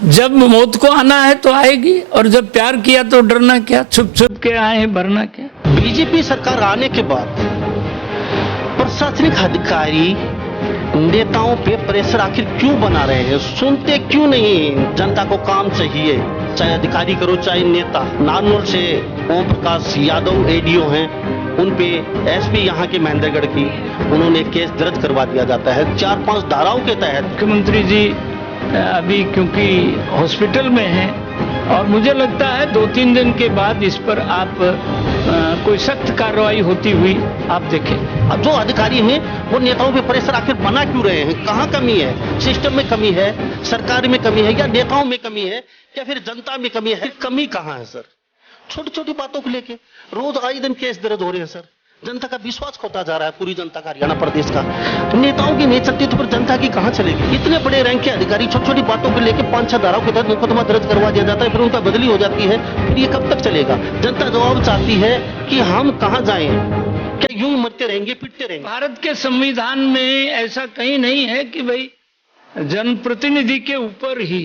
जब मौत को आना है तो आएगी, और जब प्यार किया तो डरना क्या, छुप छुप के आए भरना क्या। बीजेपी सरकार आने के बाद प्रशासनिक अधिकारी नेताओं पे प्रेशर आखिर क्यों बना रहे हैं? सुनते क्यों नहीं? जनता को काम चाहिए, चाहे अधिकारी करो चाहे नेता। नारनौल से ओम प्रकाश यादव एडीओ हैं, उन पे एसपी यहाँ के महेंद्रगढ़ की, उन्होंने केस दर्ज करवा दिया जाता है 4-5 धाराओं के तहत। मुख्यमंत्री जी अभी क्योंकि हॉस्पिटल में हैं, और मुझे लगता है 2-3 दिन के बाद इस पर आप कोई सख्त कार्रवाई होती हुई आप देखें। अब जो अधिकारी हैं वो नेताओं पे प्रेशर आखिर बना क्यों रहे हैं? कहाँ कमी है? सिस्टम में कमी है, सरकार में कमी है, या नेताओं में कमी है, या फिर जनता में कमी है? कमी कहाँ है सर? छोटी छोटी बातों को लेके रोज आए दिन केस दर्ज हो रहे हैं सर। जनता का विश्वास खोता जा रहा है, पूरी जनता का, हरियाणा प्रदेश का। नेताओं की नहीं चलती तो फिर जनता की कहां चलेगी? इतने बड़े रैंक के अधिकारी छोटी छोटी बातों को लेकर 5-6 धाराओं के तहत मुकदमा दर्ज करवा दिया जाता है, फिर उनका बदली हो जाती है। फिर ये कब तक चलेगा? जनता जवाब चाहती है कि हम कहां जाएं? क्या यूं मरते रहेंगे, पिटते रहेंगे? भारत के संविधान में ऐसा कहीं नहीं है कि भाई जनप्रतिनिधि के ऊपर ही,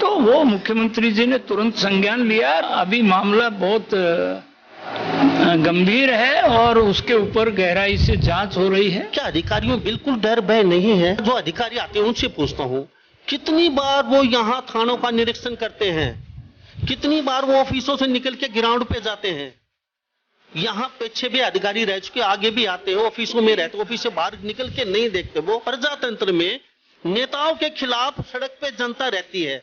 तो वो मुख्यमंत्री जी ने तुरंत संज्ञान लिया। अभी मामला बहुत गंभीर है और उसके ऊपर गहराई से जांच हो रही है। क्या अधिकारियों बिल्कुल डर भय नहीं है? जो अधिकारी आते हैं उनसे पूछता हूं, कितनी बार वो यहाँ थानों का निरीक्षण करते हैं? कितनी बार वो ऑफिसों से निकल के ग्राउंड पे जाते हैं? यहाँ पीछे भी अधिकारी रह चुके, आगे भी आते हैं, ऑफिसों में रहते, ऑफिस से बाहर निकल के नहीं देखते। वो प्रजातंत्र में नेताओं के खिलाफ सड़क पे जनता रहती है,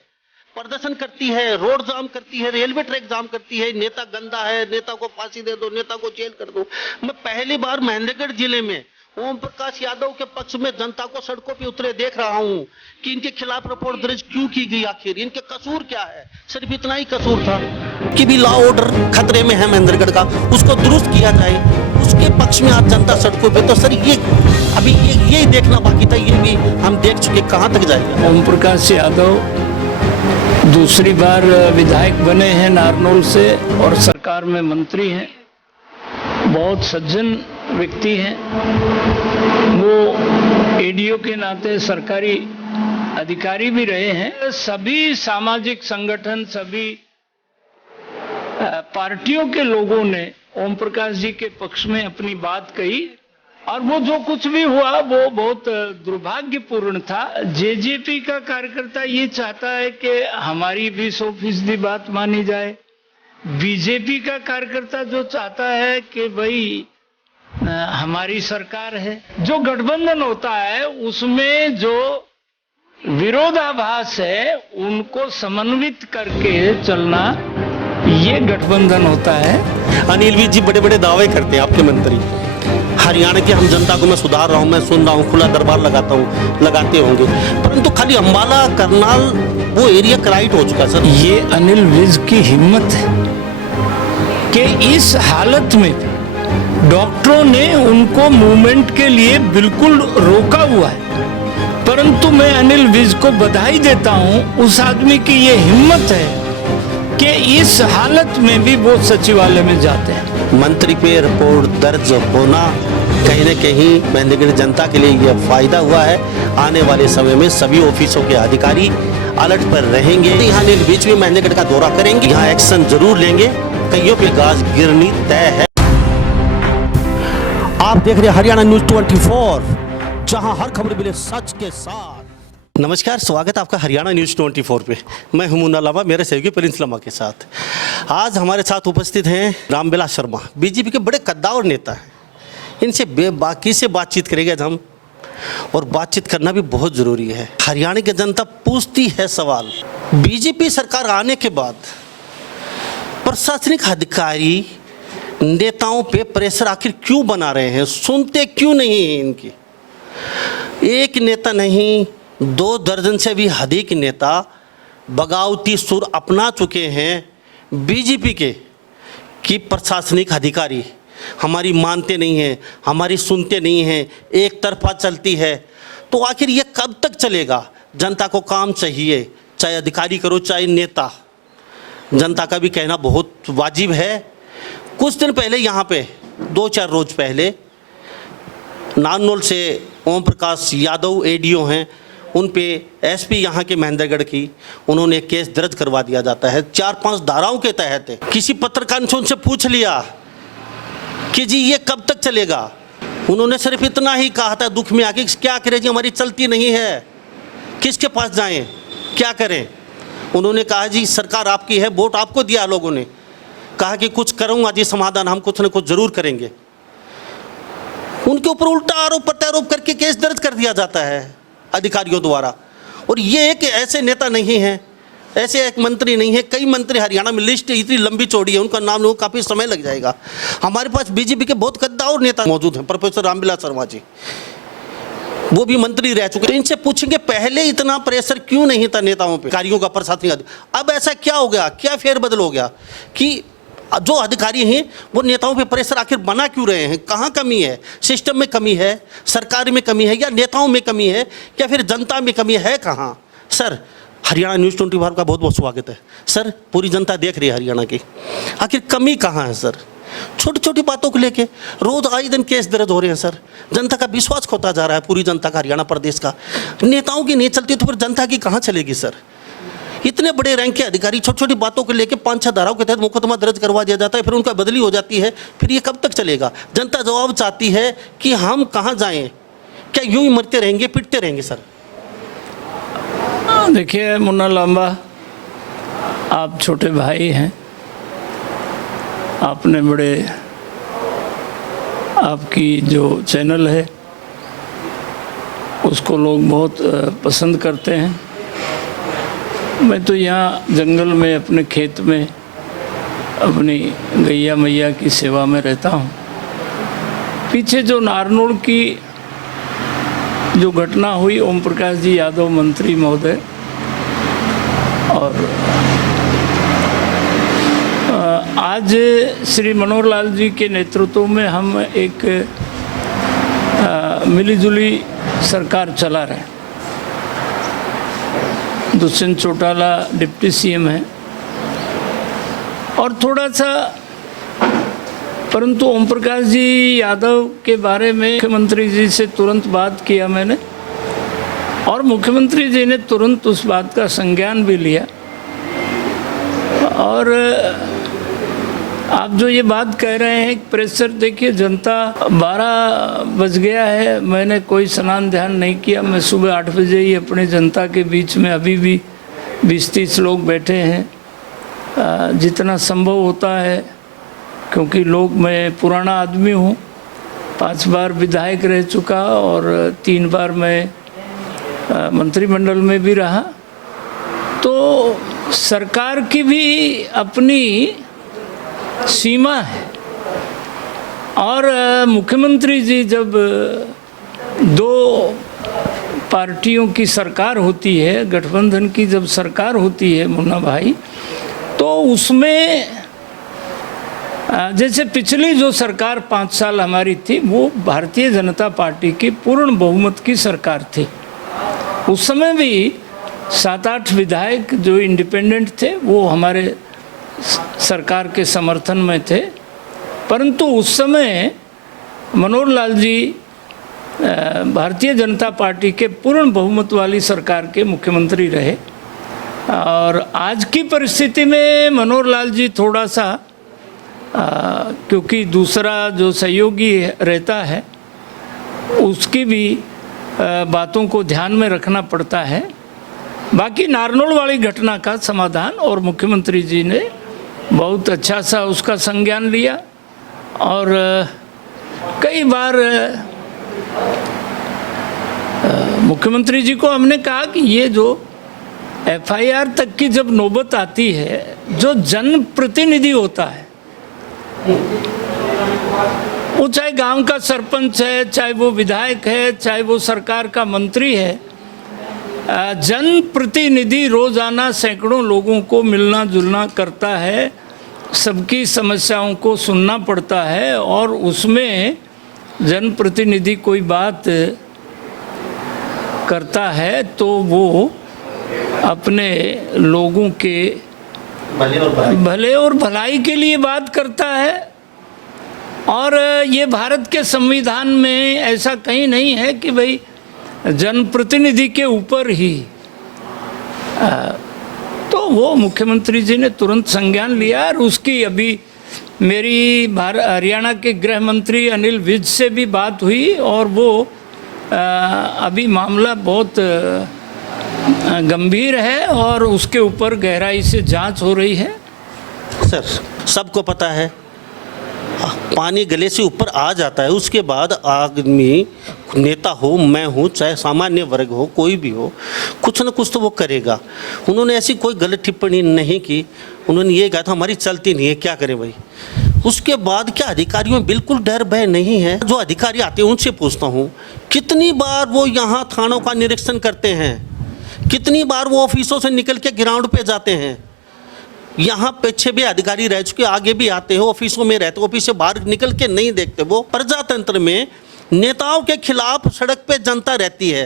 प्रदर्शन करती है, रोड जाम करती है, रेलवे ट्रैक जाम करती है। नेता गंदा है, नेता को फांसी दे दो, नेता को जेल कर दो। मैं पहली बार महेंद्रगढ़ जिले में ओम प्रकाश यादव के पक्ष में जनता को सड़कों पे उतरे देख रहा हूं कि इनके खिलाफ रिपोर्ट दर्ज क्यों की गई, आखिर इनके कसूर क्या है? सिर्फ इतना ही कसूर था कि भी लॉ ऑर्डर खतरे में है महेंद्रगढ़ का, उसको दुरुस्त किया जाए, उसके पक्ष में आज जनता सड़कों पे। तो सर ये अभी ये देखना बाकी था, ये भी हम देख चुके, कहां तक जाएगा? ओम प्रकाश यादव दूसरी बार विधायक बने हैं नारनौल से, और सरकार में मंत्री हैं, बहुत सज्जन व्यक्ति हैं। वो एडीओ के नाते सरकारी अधिकारी भी रहे हैं। सभी सामाजिक संगठन, सभी पार्टियों के लोगों ने ओम प्रकाश जी के पक्ष में अपनी बात कही, और वो जो कुछ भी हुआ वो बहुत दुर्भाग्यपूर्ण था। जेजेपी का कार्यकर्ता ये चाहता है कि हमारी भी 100% बात मानी जाए। बीजेपी का कार्यकर्ता जो चाहता है कि भाई हमारी सरकार है। जो गठबंधन होता है उसमें जो विरोधाभास है उनको समन्वित करके चलना, ये गठबंधन होता है। अनिल विज जी बड़े बड़े दावे करते हैं, आपके मंत्री। हरियाणा की हम जनता को मैं सुधार रहा हूं, मैं सुन रहा हूं, खुला दरबार लगाते होंगे, परंतु खाली अंबाला करनाल वो एरिया क्राइट हो चुका सर। ये अनिल विज की हिम्मत है कि इस हालत में डॉक्टरों ने उनको मूवमेंट के लिए बिल्कुल रोका हुआ है, परंतु मैं अनिल विज को बधाई देता हूं। उस आदमी की ये हिम्मत है कि इस हालत में भी वो सचिवालय में जाते हैं। मंत्री पे रिपोर्ट दर्ज होना कहीं न कहीं महेंद्रगढ़ जनता के लिए यह फायदा हुआ है। आने वाले समय में सभी ऑफिसों के अधिकारी अलर्ट पर रहेंगे। यहाँ बीच में महेंद्रगढ़ का दौरा करेंगे, यहाँ एक्शन जरूर लेंगे, कईयों पे गाज गिरनी तय है। आप देख रहे हैं हरियाणा न्यूज 24, जहां हर खबर मिले सच के साथ। नमस्कार, स्वागत है आपका हरियाणा न्यूज 24 पे। मैं हूं मुन्ना लामा, मेरे सहयोगी प्रिंस लामा के साथ। आज हमारे साथ उपस्थित हैं रामविलास शर्मा, बीजेपी के बड़े कद्दावर नेता हैं। इनसे बेबाकी से बातचीत करेंगे आज हम, और बातचीत करना भी बहुत ज़रूरी है। हरियाणा की जनता पूछती है सवाल, बीजेपी सरकार आने के बाद प्रशासनिक अधिकारी नेताओं पे प्रेशर आखिर क्यों बना रहे हैं? सुनते क्यों नहीं हैं इनकी? एक नेता नहीं, 2 दर्जन से भी अधिक नेता बगावती सुर अपना चुके हैं बीजेपी के, कि प्रशासनिक अधिकारी हमारी मानते नहीं हैं, हमारी सुनते नहीं हैं, एक तरफा चलती है। तो आखिर ये कब तक चलेगा? जनता को काम चाहिए, चाहे अधिकारी करो चाहे नेता। जनता का भी कहना बहुत वाजिब है। कुछ दिन पहले यहाँ पे 2-4 रोज पहले नारनौल से ओम प्रकाश यादव एडीओ हैं, उन पे एसपी यहाँ के महेंद्रगढ़ की, उन्होंने केस दर्ज करवा दिया जाता है 4-5 धाराओं के तहत। किसी पत्रकार ने उनसे पूछ लिया कि जी ये कब तक चलेगा, उन्होंने सिर्फ इतना ही कहा था दुख में आके, क्या करें जी हमारी चलती नहीं है, किसके पास जाएं, क्या करें। उन्होंने कहा जी सरकार आपकी है, वोट आपको दिया लोगों ने, कहा कि कुछ करूंगा जी समाधान, हम कुछ न कुछ जरूर करेंगे। उनके ऊपर उल्टा आरोप प्रत्यारोप करके केस दर्ज कर दिया जाता है अधिकारियों द्वारा। और ये एक ऐसे नेता नहीं है, ऐसे एक मंत्री नहीं है, कई मंत्री हरियाणा में, लिस्ट इतनी लंबी चौड़ी है, उनका नाम लो काफ़ी समय लग जाएगा। हमारे पास बीजेपी के बहुत कद्दावर नेता मौजूद हैं, प्रोफेसर रामविलास शर्मा जी, वो भी मंत्री रह चुके हैं। इनसे पूछेंगे पहले इतना प्रेशर क्यों नहीं था नेताओं पे, कार्यों का, प्रशासनिक, अब ऐसा क्या हो गया, क्या फेरबदल हो गया कि जो अधिकारी हैं वो नेताओं पे प्रेशर आखिर बना क्यों रहे हैं? कहाँ कमी है? सिस्टम में कमी है, सरकार में कमी है, या नेताओं में कमी है, या फिर जनता में कमी है? कहाँ? सर हरियाणा न्यूज़ 24 का बहुत बहुत स्वागत है सर, पूरी जनता देख रही है हरियाणा की, आखिर कमी कहाँ है सर? छोटी छोटी बातों को लेके रोज आए दिन केस दर्ज हो रहे हैं सर, जनता का विश्वास खोता जा रहा है, पूरी जनता का, हरियाणा प्रदेश का। नेताओं की नहीं चलती तो फिर जनता की कहाँ चलेगी सर? इतने बड़े रैंक के अधिकारी छोटी छोटी बातों को लेकर 5-6 धाराओं के तहत मुकदमा दर्ज करवा दिया जाता है, फिर उनका बदली हो जाती है, फिर ये कब तक चलेगा? जनता जवाब चाहती है कि हम कहाँ जाएं, क्या यूं ही मरते रहेंगे, पिटते रहेंगे सर? देखिए मुन्ना लांबा, आप छोटे भाई हैं, आपने बड़े, आपकी जो चैनल है उसको लोग बहुत पसंद करते हैं। मैं तो यहाँ जंगल में अपने खेत में अपनी गैया मैया की सेवा में रहता हूँ। पीछे जो नारनौल की जो घटना हुई, ओम प्रकाश जी यादव मंत्री महोदय और आज श्री मनोहर लाल जी के नेतृत्व में हम एक मिलीजुली सरकार चला रहे हैं। दुष्यंत चौटाला डिप्टी सीएम है और थोड़ा सा, परंतु ओम प्रकाश जी यादव के बारे में मुख्यमंत्री जी से तुरंत बात किया मैंने, और मुख्यमंत्री जी ने तुरंत उस बात का संज्ञान भी लिया। और आप जो ये बात कह रहे हैं प्रेशर, देखिए जनता, 12 बज गया है, मैंने कोई स्नान ध्यान नहीं किया, मैं सुबह 8 बजे ही अपनी जनता के बीच में, अभी भी 20-30 लोग बैठे हैं, जितना संभव होता है, क्योंकि मैं पुराना आदमी हूँ, 5 बार विधायक रह चुका और 3 बार मैं मंत्रिमंडल में भी रहा। तो सरकार की भी अपनी सीमा है, और मुख्यमंत्री जी जब 2 पार्टियों की सरकार होती है, गठबंधन की जब सरकार होती है मुन्ना भाई, तो उसमें जैसे पिछली जो सरकार 5 साल हमारी थी, वो भारतीय जनता पार्टी की पूर्ण बहुमत की सरकार थी। उस समय भी 7-8 विधायक जो इंडिपेंडेंट थे वो हमारे सरकार के समर्थन में थे, परंतु उस समय मनोहर लाल जी भारतीय जनता पार्टी के पूर्ण बहुमत वाली सरकार के मुख्यमंत्री रहे। और आज की परिस्थिति में मनोहर लाल जी थोड़ा सा क्योंकि दूसरा जो सहयोगी रहता है उसकी भी बातों को ध्यान में रखना पड़ता है। बाकी नारनौल वाली घटना का समाधान और मुख्यमंत्री जी ने बहुत अच्छा सा उसका संज्ञान लिया, और कई बार मुख्यमंत्री जी को हमने कहा कि ये जो एफआईआर तक की जब नौबत आती है, जो जनप्रतिनिधि होता है, वो चाहे गांव का सरपंच है, चाहे वो विधायक है, चाहे वो सरकार का मंत्री है, जनप्रतिनिधि रोजाना सैकड़ों लोगों को मिलना जुलना करता है, सबकी समस्याओं को सुनना पड़ता है, और उसमें जनप्रतिनिधि कोई बात करता है तो वो अपने लोगों के भले और भलाई के लिए बात करता है। और ये भारत के संविधान में ऐसा कहीं नहीं है कि भाई जनप्रतिनिधि के ऊपर ही। तो वो मुख्यमंत्री जी ने तुरंत संज्ञान लिया और उसकी अभी मेरी हरियाणा के गृह मंत्री अनिल विज से भी बात हुई और वो अभी मामला बहुत गंभीर है और उसके ऊपर गहराई से जांच हो रही है। सर, सबको पता है पानी गले से ऊपर आ जाता है, उसके बाद आदमी, नेता हो, मैं हूँ, चाहे सामान्य वर्ग हो, कोई भी हो, कुछ ना कुछ तो वो करेगा। उन्होंने ऐसी कोई गलत टिप्पणी नहीं की। उन्होंने ये कहा था हमारी चलती नहीं है, क्या करें भाई। उसके बाद क्या अधिकारियों में बिल्कुल डर भय नहीं है? जो अधिकारी आते हैं उनसे पूछता हूँ, कितनी बार वो यहाँ थानों का निरीक्षण करते हैं, कितनी बार वो ऑफिसों से निकल के ग्राउंड पे जाते हैं। यहाँ पीछे भी अधिकारी रह चुके, आगे भी आते हैं, ऑफिसों में रहते, ऑफिस से बाहर निकल के नहीं देखते। वो प्रजातंत्र में नेताओं के खिलाफ सड़क पे जनता रहती है,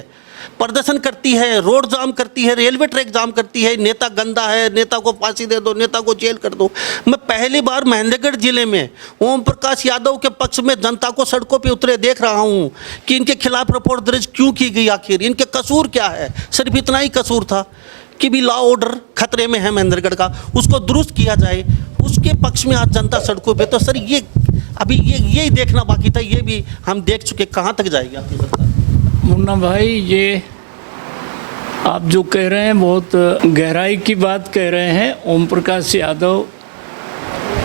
प्रदर्शन करती है, रोड जाम करती है, रेलवे ट्रैक जाम करती है, नेता गंदा है, नेता को फांसी दे दो, नेता को जेल कर दो। मैं पहली बार महेंद्रगढ़ जिले में ओम प्रकाश यादव के पक्ष में जनता को सड़कों पे उतरे देख रहा हूँ कि इनके खिलाफ रिपोर्ट दर्ज क्यों की गई, आखिर इनके कसूर क्या है। सिर्फ इतना ही कसूर था कि भी लॉ ऑर्डर खतरे में है महेंद्रगढ़ का, उसको दुरुस्त किया जाए, उसके पक्ष में आज जनता सड़कों पे। तो सर ये अभी यही देखना बाकी था, ये भी हम देख चुके, कहाँ तक जाएगी आपकी सरकार? मुन्ना भाई, ये आप जो कह रहे हैं बहुत गहराई की बात कह रहे हैं। ओम प्रकाश यादव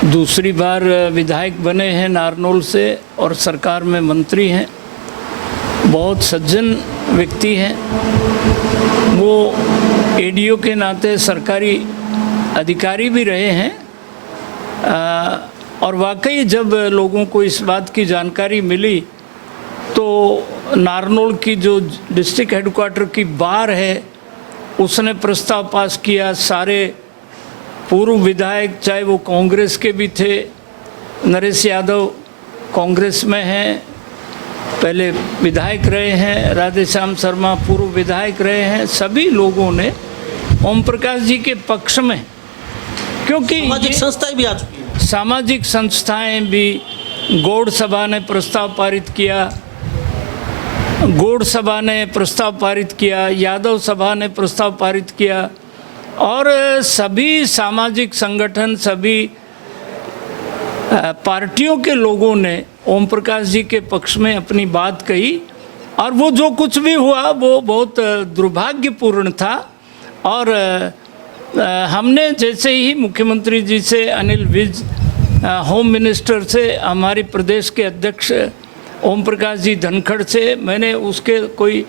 दूसरी बार विधायक बने हैं नारनौल से और सरकार में मंत्री हैं, बहुत सज्जन व्यक्ति हैं। वो एडीओ के नाते सरकारी अधिकारी भी रहे हैं और वाकई जब लोगों को इस बात की जानकारी मिली तो नारनौल की जो डिस्ट्रिक्ट हेडक्वार्टर की बार है उसने प्रस्ताव पास किया। सारे पूर्व विधायक, चाहे वो कांग्रेस के भी थे, नरेश यादव कांग्रेस में हैं, पहले विधायक रहे हैं, राधेश्याम शर्मा पूर्व विधायक रहे हैं, सभी लोगों ने ओम प्रकाश जी के पक्ष में, क्योंकि सामाजिक संस्थाएं भी आ चुकी हैं, सामाजिक संस्थाएं भी, गौड़ सभा ने प्रस्ताव पारित किया, गौड़ सभा ने प्रस्ताव पारित किया, यादव सभा ने प्रस्ताव पारित किया और सभी सामाजिक संगठन, सभी पार्टियों के लोगों ने ओम प्रकाश जी के पक्ष में अपनी बात कही और वो जो कुछ भी हुआ वो बहुत दुर्भाग्यपूर्ण था। और हमने जैसे ही मुख्यमंत्री जी से, अनिल विज होम मिनिस्टर से, हमारी प्रदेश के अध्यक्ष ओम प्रकाश जी धनखड़ से, मैंने उसके कोई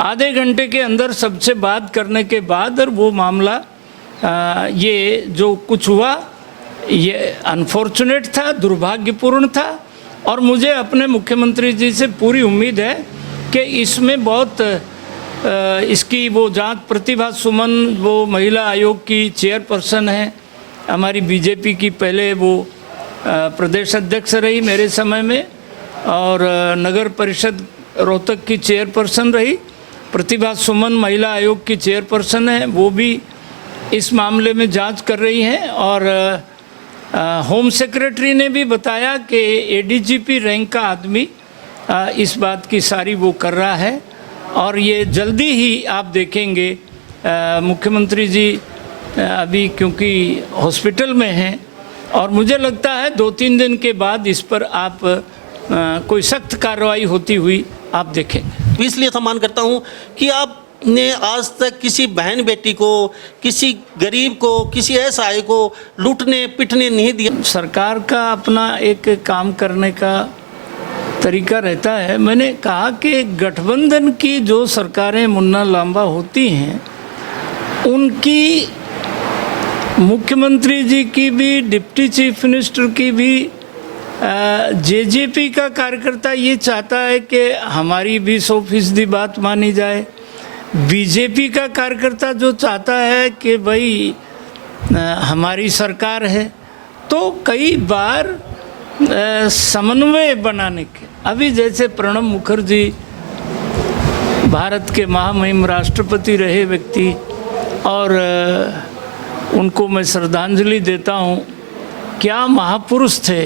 आधे घंटे के अंदर सबसे बात करने के बाद और वो मामला ये जो कुछ हुआ ये अनफॉर्चुनेट था, दुर्भाग्यपूर्ण था और मुझे अपने मुख्यमंत्री जी से पूरी उम्मीद है कि इसमें बहुत इसकी वो जांच, प्रतिभा सुमन वो महिला आयोग की चेयरपर्सन है, हमारी बीजेपी की, पहले वो प्रदेश अध्यक्ष रही मेरे समय में और नगर परिषद रोहतक की चेयरपर्सन रही। प्रतिभा सुमन महिला आयोग की चेयरपर्सन है, वो भी इस मामले में जांच कर रही हैं और होम सेक्रेटरी ने भी बताया कि एडीजीपी रैंक का आदमी इस बात की सारी वो कर रहा है और ये जल्दी ही आप देखेंगे। मुख्यमंत्री जी अभी क्योंकि हॉस्पिटल में हैं और मुझे लगता है 2-3 दिन के बाद इस पर आप कोई सख्त कार्रवाई होती हुई आप देखेंगे। इसलिए सम्मान करता हूँ कि आपने आज तक किसी बहन बेटी को, किसी गरीब को, किसी असहाय को लूटने पिटने नहीं दिया। सरकार का अपना एक काम करने का तरीका रहता है। मैंने कहा कि गठबंधन की जो सरकारें मुन्ना लांबा होती हैं उनकी, मुख्यमंत्री जी की भी, डिप्टी चीफ मिनिस्टर की भी, जेजेपी का कार्यकर्ता ये चाहता है कि हमारी भी 100% बात मानी जाए। बीजेपी का कार्यकर्ता जो चाहता है कि भाई हमारी सरकार है। तो कई बार समन्वय बनाने के, अभी जैसे प्रणब मुखर्जी भारत के महामहिम राष्ट्रपति रहे व्यक्ति और उनको मैं श्रद्धांजलि देता हूँ, क्या महापुरुष थे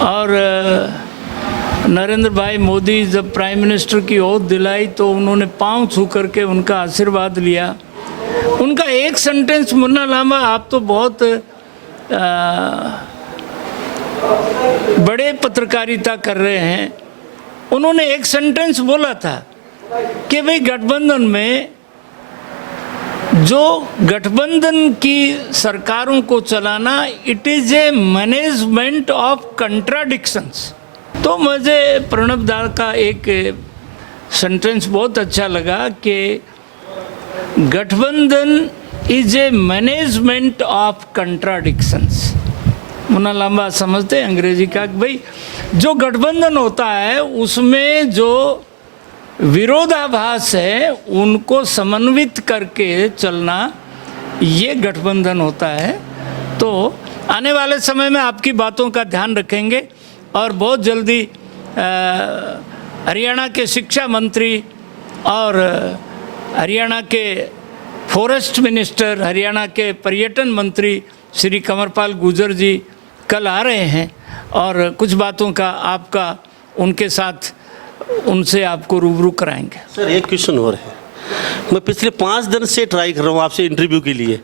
और नरेंद्र भाई मोदी जब प्राइम मिनिस्टर की ओथ दिलाई तो उन्होंने पांव छू करके उनका आशीर्वाद लिया। उनका एक सेंटेंस, मुन्ना लांबा आप तो बहुत बड़े पत्रकारिता कर रहे हैं, उन्होंने एक सेंटेंस बोला था कि भाई गठबंधन में जो गठबंधन की सरकारों को चलाना, it is a management of contradictions. तो मुझे प्रणब दा का एक सेंटेंस बहुत अच्छा लगा कि गठबंधन is a management of contradictions. Munna Lamba समझते हैं अंग्रेजी का, भाई जो गठबंधन होता है उसमें जो विरोधाभास है उनको समन्वित करके चलना, ये गठबंधन होता है। तो आने वाले समय में आपकी बातों का ध्यान रखेंगे और बहुत जल्दी हरियाणा के शिक्षा मंत्री और हरियाणा के फॉरेस्ट मिनिस्टर, हरियाणा के पर्यटन मंत्री श्री कंवरपाल गुर्जर जी कल आ रहे हैं और कुछ बातों का आपका उनके साथ उनसे आपको रूबरू कराएंगे। सर एक क्वेश्चन और है, मैं पिछले 5 दिन से ट्राई कर रहा हूँ आपसे इंटरव्यू के लिए,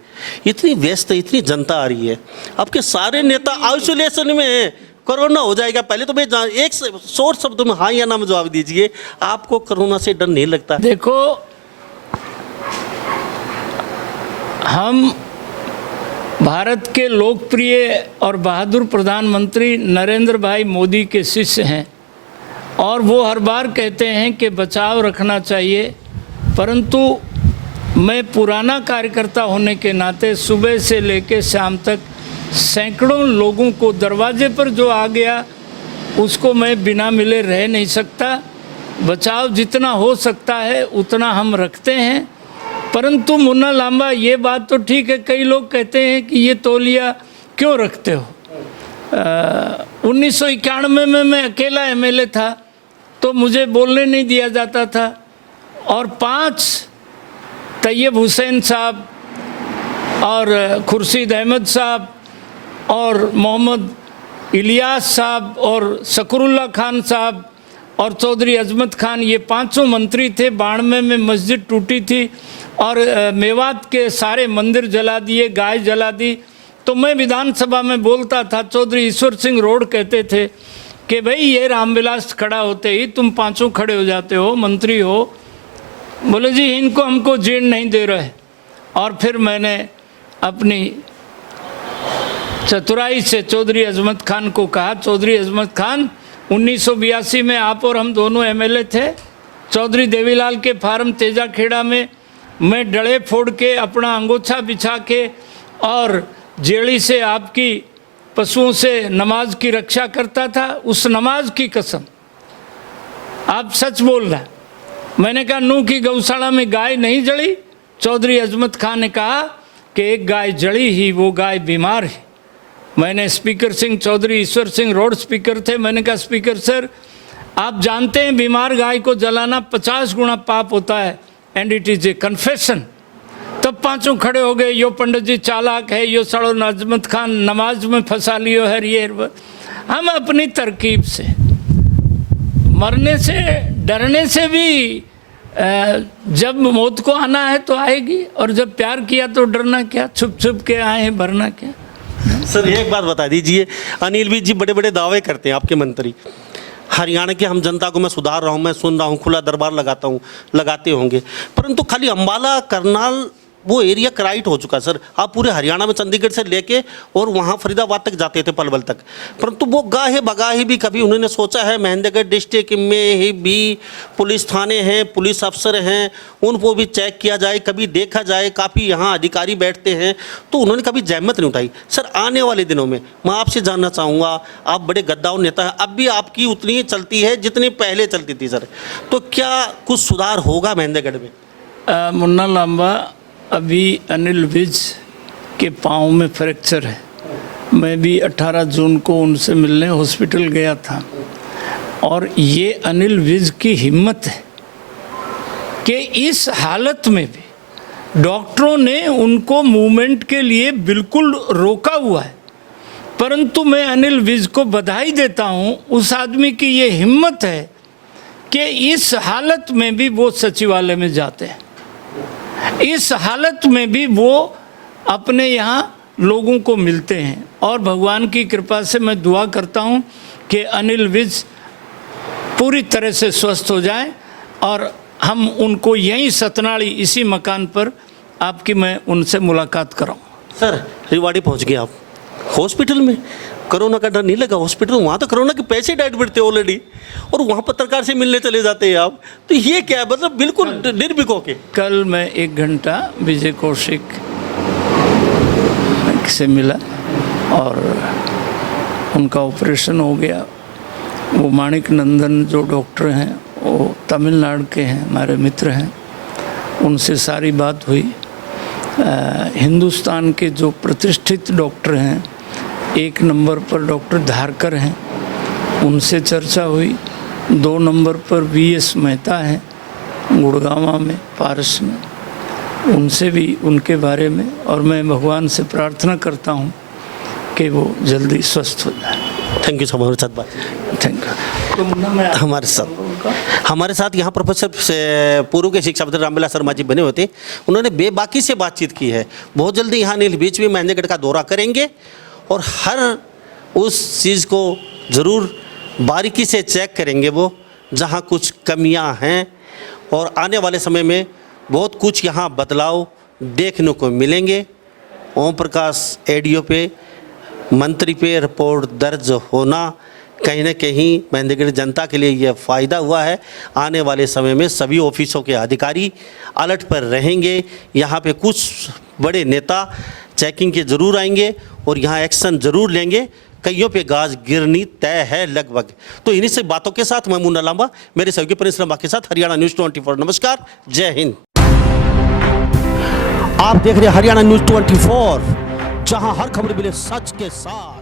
इतनी व्यस्त है, इतनी जनता आ रही है, आपके सारे नेता आइसोलेशन में हैं, कोरोना हो जाएगा। पहले तो मैं एक शॉर्ट शब्दों में हाँ या ना में जवाब दीजिए, आपको कोरोना से डर नहीं लगता? देखो, हम भारत के लोकप्रिय और बहादुर प्रधानमंत्री नरेंद्र भाई मोदी के शिष्य हैं और वो हर बार कहते हैं कि बचाव रखना चाहिए, परंतु मैं पुराना कार्यकर्ता होने के नाते सुबह से लेकर शाम तक सैकड़ों लोगों को दरवाजे पर जो आ गया उसको मैं बिना मिले रह नहीं सकता। बचाव जितना हो सकता है उतना हम रखते हैं। परंतु मुन्ना लांबा, ये बात तो ठीक है, कई लोग कहते हैं कि ये तौलिया क्यों रखते हो। 1991 में मैं अकेला एमएलए था तो मुझे बोलने नहीं दिया जाता था और 5 तैयब हुसैन साहब और खुर्शीद अहमद साहब और मोहम्मद इलियास साहब और शकरुल्ला खान साहब और चौधरी अजमत खान, ये 5 मंत्री थे। 92 में मस्जिद टूटी थी और मेवात के सारे मंदिर जला दिए, गाय जला दी। तो मैं विधानसभा में बोलता था, चौधरी ईश्वर सिंह रोड कहते थे कि भाई ये रामविलास खड़ा होते ही तुम 5 खड़े हो जाते हो, मंत्री हो। बोले जी इनको हमको जीर्ण नहीं दे रहे। और फिर मैंने अपनी चतुराई से चौधरी अजमत खान को कहा, चौधरी अजमत खान 1982 में आप और हम दोनों एमएलए थे। चौधरी देवीलाल के फार्म तेजा खेड़ा में मैं डड़े फोड़ के अपना अंगोछा बिछा के और जेड़ी से आपकी पशुओं से नमाज की रक्षा करता था। उस नमाज की कसम, आप सच बोल रहे। मैंने कहा नूह की गौशाला में गाय नहीं जड़ी। चौधरी अजमत खान ने कहा कि एक गाय जड़ी ही, वो गाय बीमार है। मैंने speaker Singh, Chaudhary Ishwar Singh road speaker थे, मैंने कहा स्पीकर सर आप जानते हैं बीमार गाय को जलाना 50 गुना पाप होता है and it is a confession. तब 5 खड़े हो गए, यो पंडित जी चालाक है, यो सड़ो अजमत खान नमाज में फंसा लियो है। ये हम अपनी तरकीब से, मरने से डरने से भी जब मौत को आना है तो आएगी, और जब प्यार किया तो डरना क्या, छुप छुप के आए हैं भरना क्या। सर एक बात बता दीजिए, अनिल विज जी बड़े बड़े दावे करते हैं आपके मंत्री, हरियाणा की हम जनता को मैं सुधार रहा हूँ, मैं सुन रहा हूँ, खुला दरबार लगाता हूँ, लगाते होंगे, परंतु खाली अम्बाला करनाल वो एरिया क्राइट हो चुका सर। आप पूरे हरियाणा में चंडीगढ़ से लेके और वहाँ फरीदाबाद तक जाते थे, पलवल तक, परंतु वो गाहे बगाहे भी कभी उन्होंने सोचा है महेंद्रगढ़ डिस्ट्रिक्ट में ही भी पुलिस थाने हैं, पुलिस अफसर हैं, उनको भी चेक किया जाए, कभी देखा जाए, काफ़ी यहाँ अधिकारी बैठते हैं, तो उन्होंने कभी जहमत नहीं उठाई। सर आने वाले दिनों में मैं आपसे जानना चाहूँगा, आप बड़े गद्दार नेता हैं, अब भी आपकी उतनी ही चलती है जितनी पहले चलती थी सर, तो क्या कुछ सुधार होगा महेंद्रगढ़ में? मुन्ना लांबा, अभी अनिल विज के पाँव में फ्रैक्चर है। मैं भी 18 जून को उनसे मिलने हॉस्पिटल गया था और ये अनिल विज की हिम्मत है कि इस हालत में भी डॉक्टरों ने उनको मूवमेंट के लिए बिल्कुल रोका हुआ है, परंतु मैं अनिल विज को बधाई देता हूं, उस आदमी की ये हिम्मत है कि इस हालत में भी वो सचिवालय में जाते हैं, इस हालत में भी वो अपने यहाँ लोगों को मिलते हैं। और भगवान की कृपा से मैं दुआ करता हूं कि अनिल विज पूरी तरह से स्वस्थ हो जाए और हम उनको यहीं सतनाड़ी इसी मकान पर आपकी मैं उनसे मुलाकात कराऊं। सर रिवाड़ी पहुंच गए आप, हॉस्पिटल में कोरोना का डर नहीं लगा? हॉस्पिटल वहाँ तो कोरोना के पैसे एडमिट थे ऑलरेडी, और वहाँ पत्रकार से मिलने चले जाते हैं आप, तो ये क्या है? मतलब बिल्कुल निर्भीक होके। कल मैं 1 घंटा विजय कौशिक से मिला और उनका ऑपरेशन हो गया। वो माणिक नंदन जो डॉक्टर हैं वो तमिलनाडु के हैं, हमारे मित्र हैं, उनसे सारी बात हुई। हिंदुस्तान के जो प्रतिष्ठित डॉक्टर हैं, 1 नंबर पर डॉक्टर धारकर हैं, उनसे चर्चा हुई। 2 नंबर पर VS मेहता हैं गुड़गांव में, पारस में, उनसे भी उनके बारे में। और मैं भगवान से प्रार्थना करता हूँ कि वो जल्दी स्वस्थ हो जाए। Thank you so much. साथ बात थैंक यू। तो मुन्ना मैं हमारे साथ यहाँ प्रोफेसर से पूर्व के शिक्षा मंत्री रामविलास शर्मा जी बने होते, उन्होंने बेबाकी से बातचीत की है। बहुत जल्दी यहाँ अनिल विज भी महेंद्रगढ़ का दौरा करेंगे और हर उस चीज़ को ज़रूर बारीकी से चेक करेंगे वो, जहाँ कुछ कमियाँ हैं, और आने वाले समय में बहुत कुछ यहाँ बदलाव देखने को मिलेंगे। ओम प्रकाश एडीओ पे, मंत्री पे रिपोर्ट दर्ज होना कहीं ना कहीं महेंद्रगढ़ जनता के लिए यह फ़ायदा हुआ है। आने वाले समय में सभी ऑफिसों के अधिकारी अलर्ट पर रहेंगे। यहाँ पे कुछ बड़े नेता चेकिंग के ज़रूर आएंगे और यहाँ एक्शन ज़रूर लेंगे। कईयों पे गाज गिरनी तय है लगभग। तो इन्हीं से बातों के साथ मैं मुन्ना लांबा मेरे सहयोगी प्रिंस लांबा के साथ हरियाणा न्यूज़ 24। नमस्कार, जय हिंद। आप देख रहे हैं हरियाणा न्यूज़ 24, जहां हर खबर मिले सच के साथ।